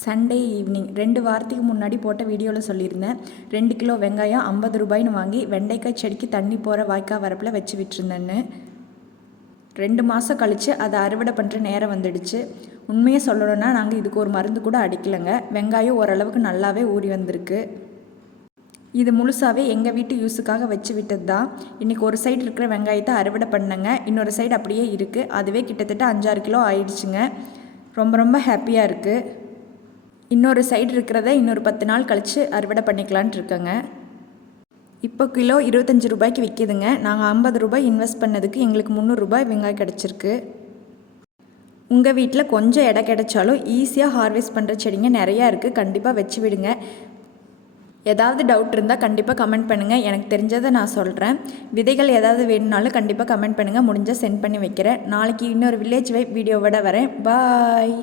Sunday evening 2 வாரத்துக்கு முன்னாடி போட்ட வீடியோவில் சொல்லியிருந்தேன் 2 கிலோ வெங்காயம் 50 ரூபாய்னு வாங்கி வெண்டைக்காய் செடிக்கு தண்ணி போகிற வாய்க்கால் வரப்பில் வச்சு விட்டுருந்தேன்னு. 2 மாதம் கழித்து அதை அறுவடை பண்ணுற நேரம் வந்துடுச்சு. உண்மையை சொல்லணும்னா நாங்கள் இதுக்கு ஒரு மருந்து கூட அடிக்கலைங்க. வெங்காயம் ஓரளவுக்கு நல்லாவே ஊறி வந்திருக்கு. இது முழுசாகவே எங்கள் வீட்டு யூஸுக்காக வச்சு விட்டது தான். இன்றைக்கி ஒரு சைடு இருக்கிற வெங்காயத்தை அறுவடை பண்ணேங்க. இன்னொரு சைடு அப்படியே இருக்குது. அதுவே கிட்டத்தட்ட 5-6 கிலோ ஆயிடுச்சுங்க. ரொம்ப ஹாப்பியாக இருக்குது. இன்னொரு சைடு இருக்கிறத இன்னொரு 10 நாள் கழித்து அறுவடை பண்ணிக்கலான்ட்டு இருக்கேங்க. இப்போ கிலோ 25 ரூபாய்க்கு விற்கிதுங்க. நாங்கள் 50 ரூபாய் இன்வெஸ்ட் பண்ணதுக்கு எங்களுக்கு 300 ரூபாய் வெங்காயம் கிடச்சிருக்கு. உங்கள் வீட்டில் கொஞ்சம் இடம் கிடைச்சாலும் ஈஸியாக ஹார்வெஸ்ட் பண்ணுற செடிங்க நிறையா இருக்குது. கண்டிப்பாக வச்சு விடுங்க. ஏதாவது டவுட் இருந்தால் கண்டிப்பாக கமெண்ட் பண்ணுங்கள். எனக்கு தெரிஞ்சதை நான் சொல்கிறேன். விதைகள் ஏதாவது வேணும்னாலும் கண்டிப்பாக கமெண்ட் பண்ணுங்கள். முடிஞ்சால் சென்ட் பண்ணி வைக்கிறேன். நாளைக்கு இன்னொரு வில்லேஜ் வைப் வீடியோவோட வரேன். பாய்.